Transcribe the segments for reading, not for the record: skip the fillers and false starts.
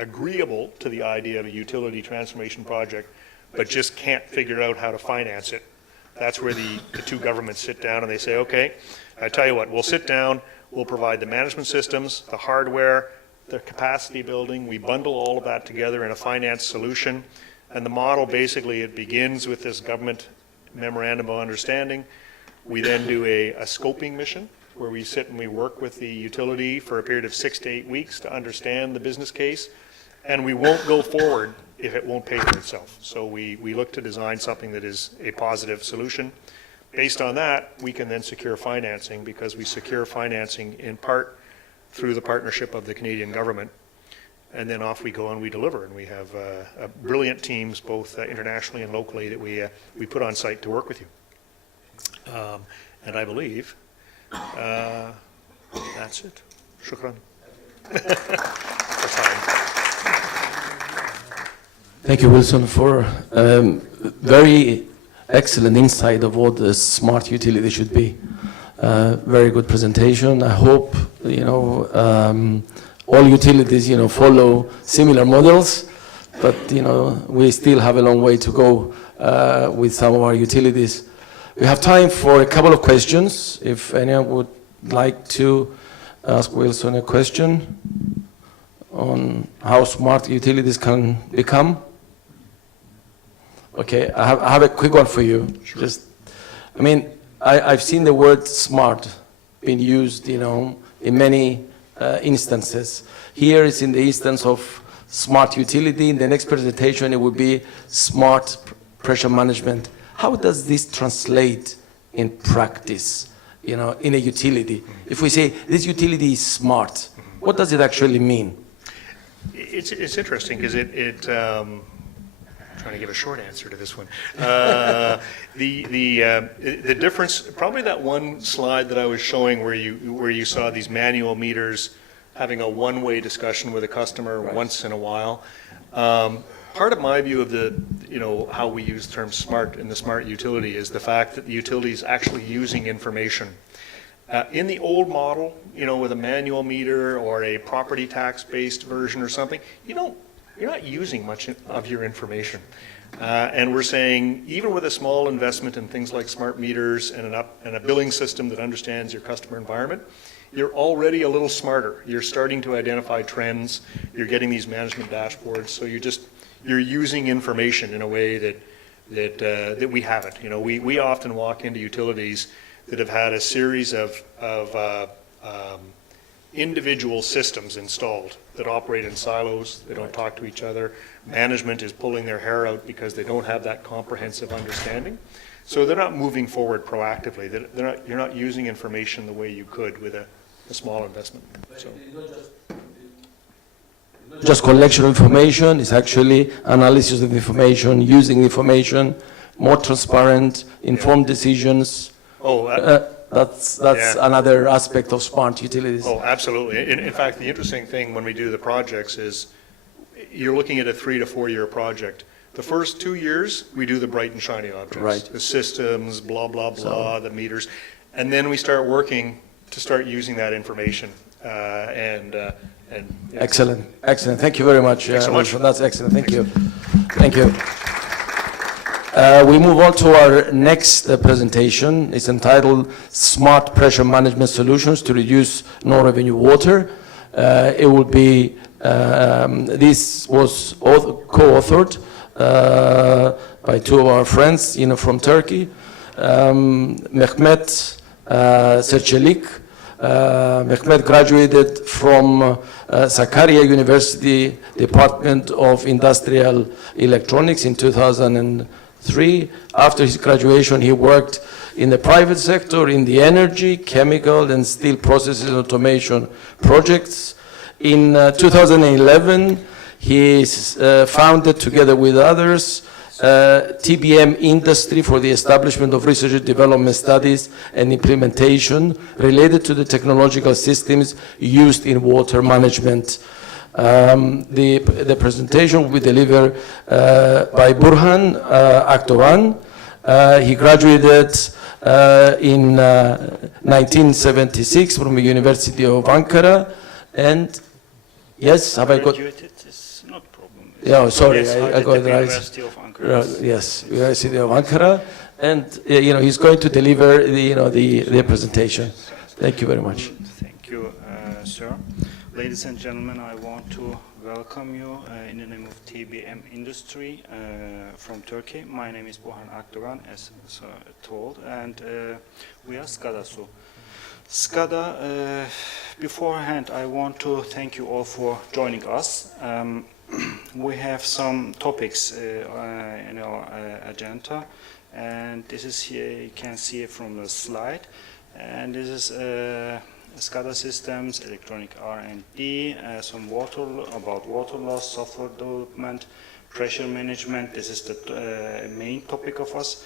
agreeable to the idea of a utility transformation project, but just can't figure out how to finance it. That's where the two governments sit down and they say, okay, I tell you what, we'll sit down, we'll provide the management systems, the hardware, the capacity building, we bundle all of that together in a finance solution. And the model basically, it begins with this government memorandum of understanding. We then do a scoping mission where we sit and we work with the utility for a period of 6 to 8 weeks to understand the business case. And we won't go forward if it won't pay for itself. So we look to design something that is a positive solution. Based on that, we can then secure financing, because we secure financing in part through the partnership of the Canadian government. And then off we go and we deliver. And we have brilliant teams, both internationally and locally, that we put on site to work with you. And I believe that's it. Shukran. Thank you, Wilson, for very excellent insight of what a smart utility should be. Very good presentation. I hope, all utilities, follow similar models, but, we still have a long way to go with some of our utilities. We have time for a couple of questions. If anyone would like to ask Wilson a question on how smart utilities can become. Okay, I have a quick one for you. Sure. I've seen the word smart being used, in many instances. Here it's in the instance of smart utility. In the next presentation, it would be smart pressure management. How does this translate in practice, in a utility? If we say this utility is smart, what does it actually mean? It's interesting because trying to give a short answer to this one. The difference, probably that one slide that I was showing where you saw these manual meters having a one-way discussion with a customer once in a while. Part of my view of how we use the term smart in the smart utility is the fact that the utility is actually using information. In the old model, with a manual meter or a property tax-based version or something, you're not using much of your information. And we're saying, even with a small investment in things like smart meters and a billing system that understands your customer environment, you're already a little smarter. You're starting to identify trends. You're getting these management dashboards. So you're using information in a way that we haven't. We often walk into utilities that have had a series of individual systems installed that operate in silos. They don't talk to each other. Management is pulling their hair out because they don't have that comprehensive understanding. So they're not moving forward proactively. You're not using information the way you could with a small investment. So. Just collection of information, it's actually analysis of information, using information, more transparent, informed decisions. That's another aspect of smart utilities. Oh, absolutely. In fact, the interesting thing when we do the projects is you're looking at a 3 to 4 year project. The first 2 years, we do the bright and shiny objects, the systems, blah, blah, blah, the meters. And then we start working to start using that information. Excellent. Thank you very much. Thanks so much. That's excellent. Thank you. We move on to our next presentation. It's entitled Smart Pressure Management Solutions to Reduce Non-Revenue Water. It will be, this was co-authored by two of our friends, from Turkey, Mehmet Serçelik. Mehmet graduated from Sakarya University Department of Industrial Electronics in 2003. After his graduation, he worked in the private sector in the energy, chemical, and steel processes and automation projects. In 2011, he founded, together with others, TBM Industry for the establishment of research and development studies and implementation related to the technological systems used in water management. The presentation will be delivered by Burhan Akdogan. He graduated in 1976 from the University of Ankara. And yes, have I got... Yeah, sorry, Yes, I got it Hacettepe right. University of Ankara. Yes, University of Ankara, and he's going to deliver the presentation. Thank you very much. Thank you, sir. Ladies and gentlemen, I want to welcome you in the name of TBM Industry from Turkey. My name is Bohan Akdogan, as told, and we are SCADA SU. SCADA, beforehand, I want to thank you all for joining us. We have some topics in our agenda, and this is here, you can see it from the slide, and this is SCADA systems, electronic R&D, some about water loss, software development, pressure management. This is the main topic of us,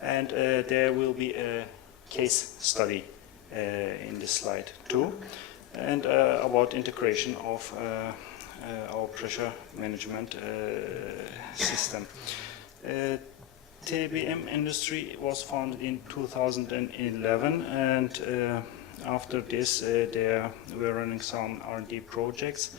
and there will be a case study in this slide too, and about integration of our pressure management system. TBM Industry was founded in 2011, and after this we're running some R&D projects.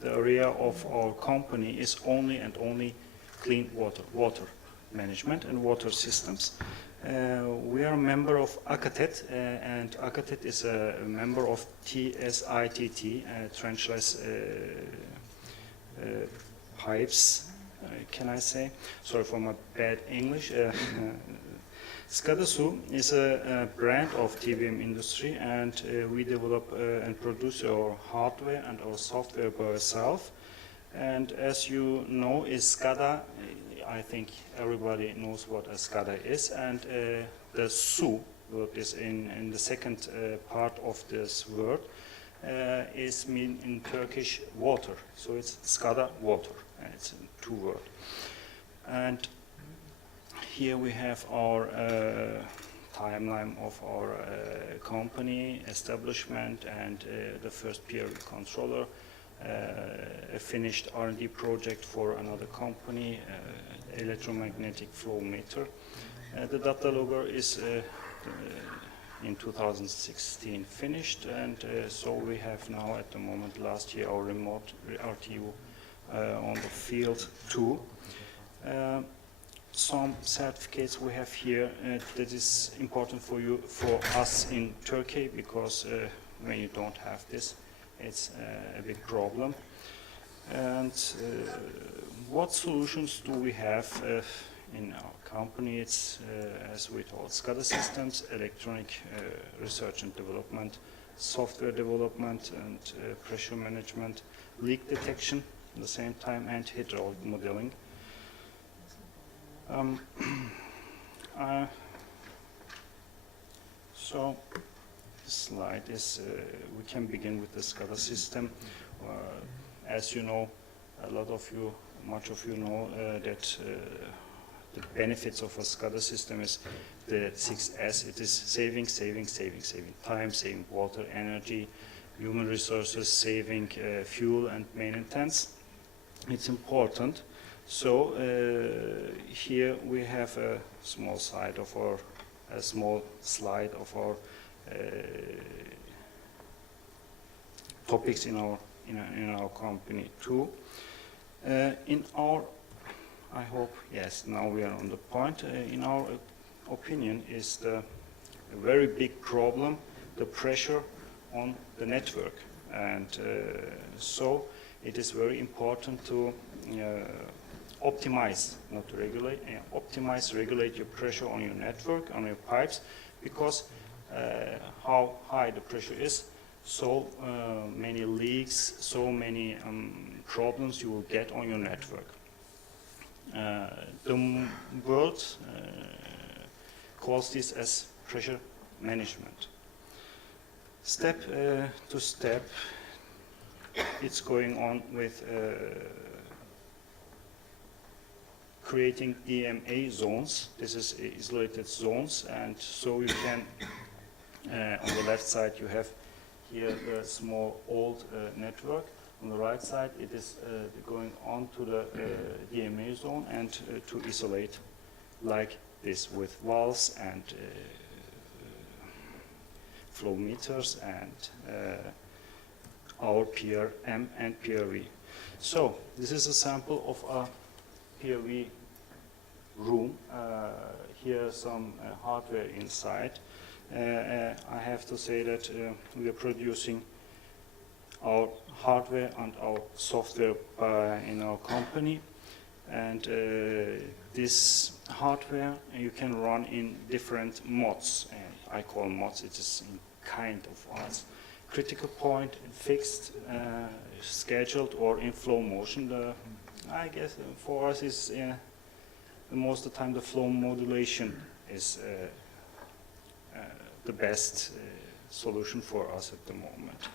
The area of our company is only and only clean water management and water systems. We are a member of ACATET, and ACATET is a member of TSITT, trenchless pipes, can I say? Sorry for my bad English. SCADA SU is a brand of TBM Industry, and we develop and produce our hardware and our software by ourselves. And as you know, is SCADA, I think everybody knows what a SCADA is, and the SU word is in the second part of this word is mean in Turkish water, so it's SCADA water, and it's two words. And here we have our timeline of our company establishment, and the first peer controller, a finished R&D project for another company, electromagnetic flow meter. The data logger is in 2016 finished, and so we have now at the moment last year our remote RTU on the field too. Some certificates we have here that is important for us in Turkey, because when you don't have this, it's a big problem. And what solutions do we have in our company? It's, as we told, SCADA systems, electronic research and development, software development, and pressure management, leak detection at the same time, and hydraulic modeling. So this slide is, we can begin with the SCADA system. As you know, much of you know that the benefits of a SCADA system is the 6S. It is saving time, saving water, energy, human resources, saving fuel and maintenance. It's important. So here we have a small slide of our topics in our company too. I hope, yes, now we are on the point. In our opinion, is the very big problem the pressure on the network, and so it is very important to optimize, not to regulate, regulate your pressure on your network, on your pipes, because how high the pressure is, so many leaks, so many problems you will get on your network. The world calls this as pressure management. Step to step, it's going on with creating DMA zones. This is isolated zones, and so you can, on the left side you have here the small old network. On the right side it is going on to the DMA zone, and to isolate like this with valves and flow meters and our PRM and PRV. So this is a sample of a PRV room. Here are some hardware inside. I have to say that we are producing our hardware and our software in our company, and this hardware you can run in different modes, and I call mods, it is in kind of mods. Critical point, fixed, scheduled, or in flow motion. I guess for us is most of the time the flow modulation is the best solution for us at the moment.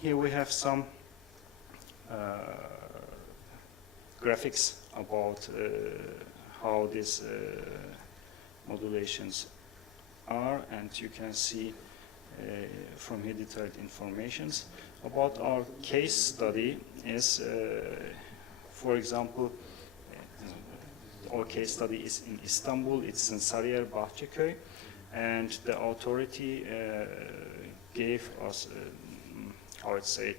Here we have some graphics about how these modulations are, and you can see from here detailed informations about our case study is, for example, our case study is in Istanbul. It's in Sarıyer Bahçeköy, and the authority gave us, how it said,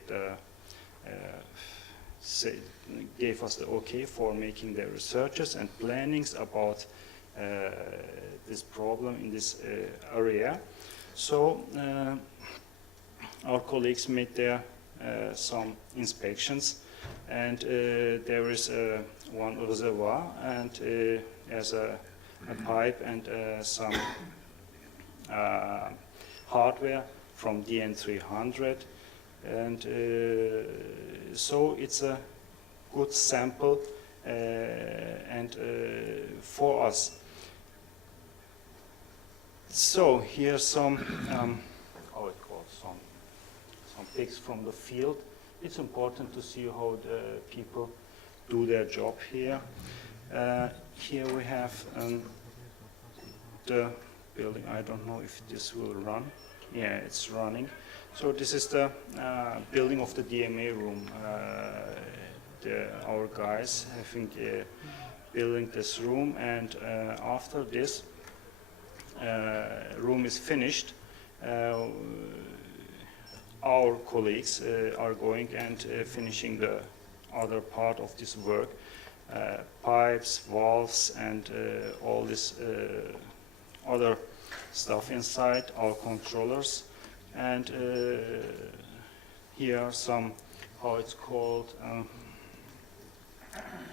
gave us the okay for making the researches and plannings about this problem in this area. So our colleagues made there some inspections, and there is one reservoir, and there's a pipe and some hardware from DN300, and so it's a good sample and for us. So here's some how it called, some pics from the field. It's important to see how the people do their job here. Here we have the building. I don't know if this will run. Yeah, it's running. So this is the building of the DMA room. Our guys having building this room, and after this room is finished, our colleagues are going and finishing the other part of this work, pipes, valves, and all this other stuff inside, our controllers. And here are some, how it's called,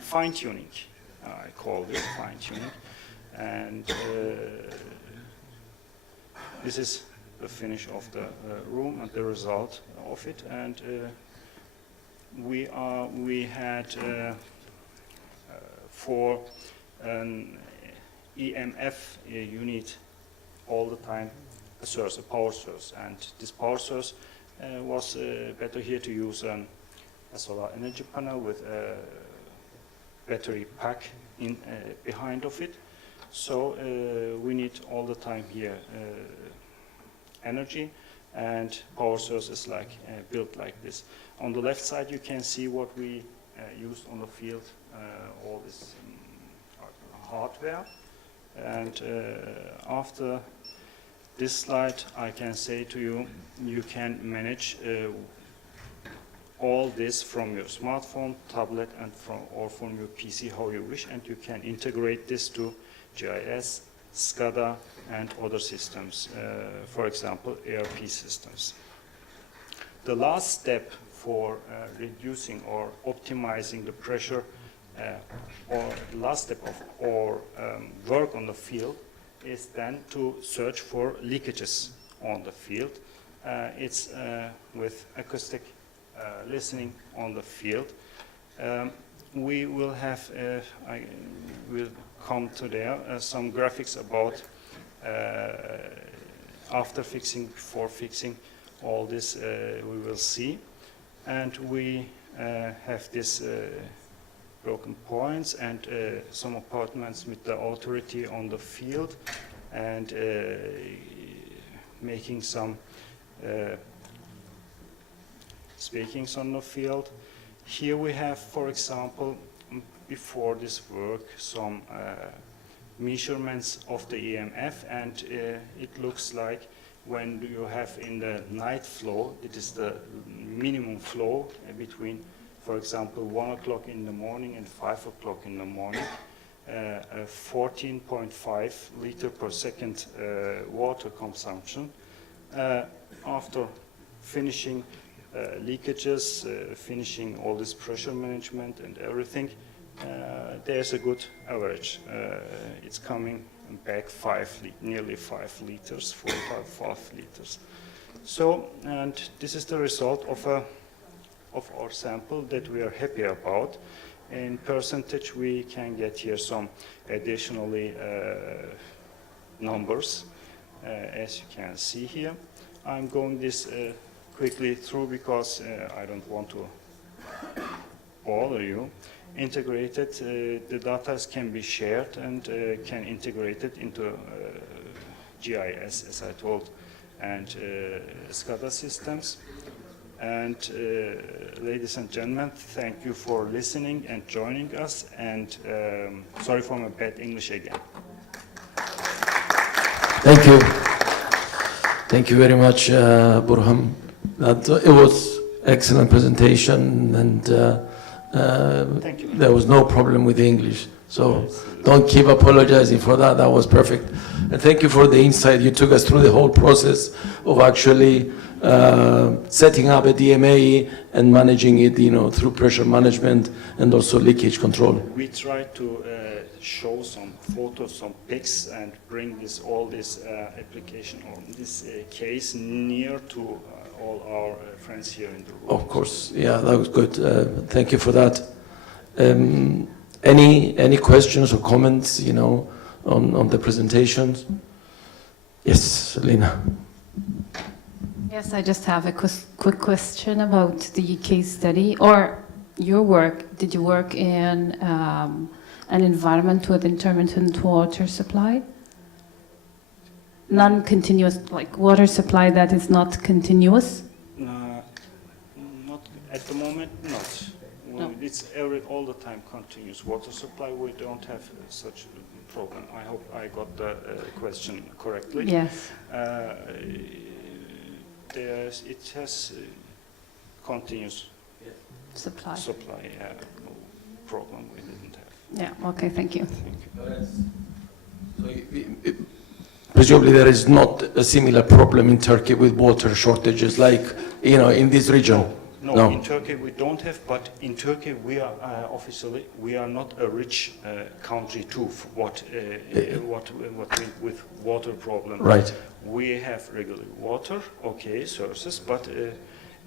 fine-tuning. I call this fine-tuning. And this is the finish of the room and the result of it. And we had for an EMF unit all the time a source, a power source, and this power source was better here to use a solar energy panel with a battery pack in behind of it. So we need all the time here energy, and power source is like built like this. On the left side you can see what we used on the field, all this hardware, and after this slide I can say to you, you can manage all this from your smartphone, tablet, and from your PC how you wish, and you can integrate this to GIS, SCADA, and other systems, for example ERP systems. The last step for reducing or optimizing the pressure, or the last step of our work on the field, is then to search for leakages on the field. It's with acoustic listening on the field. We will have, I will come to there, some graphics about after fixing, before fixing, all this we will see. And we have this broken points and some apartments with the authority on the field, and making some speakings on the field. Here we have, for example, before this work, some measurements of the EMF, and it looks like when you have in the night flow, it is the minimum flow between, for example, 1 o'clock in the morning and 5 o'clock in the morning, 14.5 liter per second water consumption. After finishing leakages, finishing all this pressure management and everything, there's a good average. It's coming back nearly 5 liters, 4.5 liters. So, and this is the result of our sample that we are happy about. In percentage, we can get here some additionally numbers, as you can see here. I'm going this quickly through because I don't want to bother you. Integrated, the data can be shared and can integrate it into GIS, as I told, and SCADA systems. And ladies and gentlemen, thank you for listening and joining us, and sorry for my bad English again. Thank you. Thank you very much, Burhan. It was excellent presentation, and Thank you. there was no problem with the English. So don't keep apologizing for that. That was perfect. And thank you for the insight. You took us through the whole process of actually setting up a DMA and managing it, through pressure management and also leakage control. We tried to show some photos, some pics, and bring all this application or this case near to all our friends here in the room. Of course, yeah, that was good. Thank you for that. Any questions or comments, on the presentations? Yes, Lena. Yes, I just have a quick question about the case study or your work. Did you work in an environment with intermittent water supply? Non-continuous, like water supply that is not continuous? Not at the moment, not. No. It's all the time continuous water supply. We don't have such a problem. I hope I got the question correctly. Yes. It has continuous Supply. supply. No problem we didn't have. Yeah, okay, thank you. Thank you. Presumably there is not a similar problem in Turkey with water shortages like, in this region? No, in Turkey we don't have, but in Turkey we are officially we are not a rich country too. With water problem. Right. We have regular water, sources, but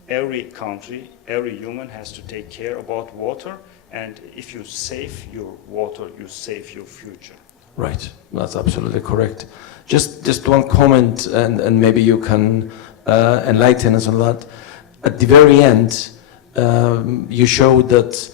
every country, every human has to take care about water, and if you save your water, you save your future. Right, that's absolutely correct. Just one comment, and maybe you can enlighten us on that. At the very end, you showed that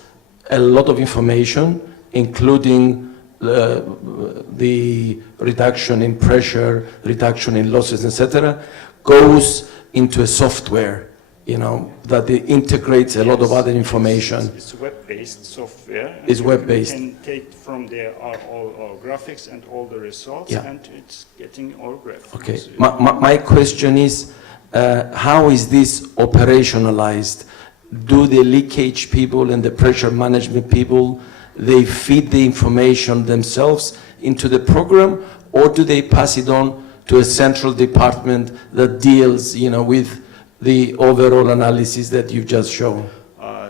a lot of information, including the reduction in pressure, reduction in losses, etc., goes into a software, that it integrates a lot of other information. It's web-based software. It's web-based. You can take from there all our graphics and all the results, Yeah. and it's getting our graphics. Okay, my question is, how is this operationalized? Do the leakage people and the pressure management people, they feed the information themselves into the program, or do they pass it on to a central department that deals, with the overall analysis that you've just shown?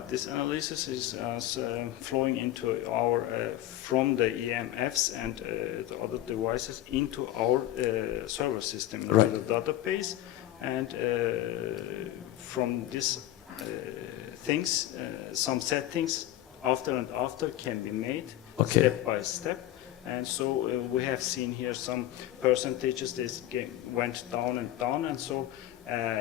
This analysis is flowing into our from the EMFs and the other devices into our server system, into Right. the database, and from these things, some settings after and after can be made Okay. step by step. And so we have seen here some percentages that went down and down, and so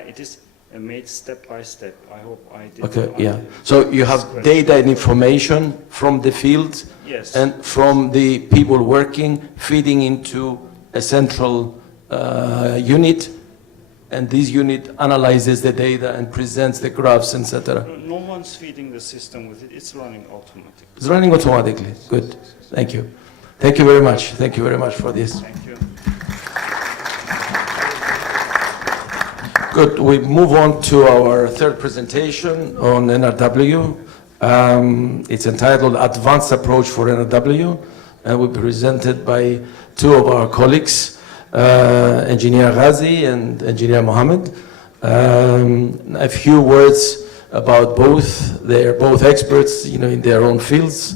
it is made step by step. I hope I did. Okay, yeah. So you have data and information from the field Yes. and from the people working, feeding into a central unit, and this unit analyzes the data and presents the graphs, etc. No one's feeding the system with it. It's running automatically. It's running automatically. Good. Thank you. Thank you very much. Thank you very much for this. Thank you. Good. We move on to our third presentation on NRW. It's entitled Advanced Approach for NRW, and will be presented by two of our colleagues, Engineer Ghazi and Engineer Mohammed. A few words about both. They're both experts, in their own fields.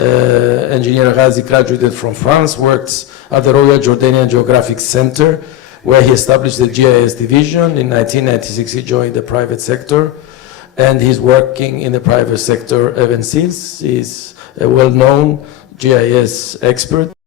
Engineer Ghazi graduated from France, worked at the Royal Jordanian Geographic Center, where he established the GIS division. In 1996, he joined the private sector, and he's working in the private sector ever since. He's a well-known GIS expert.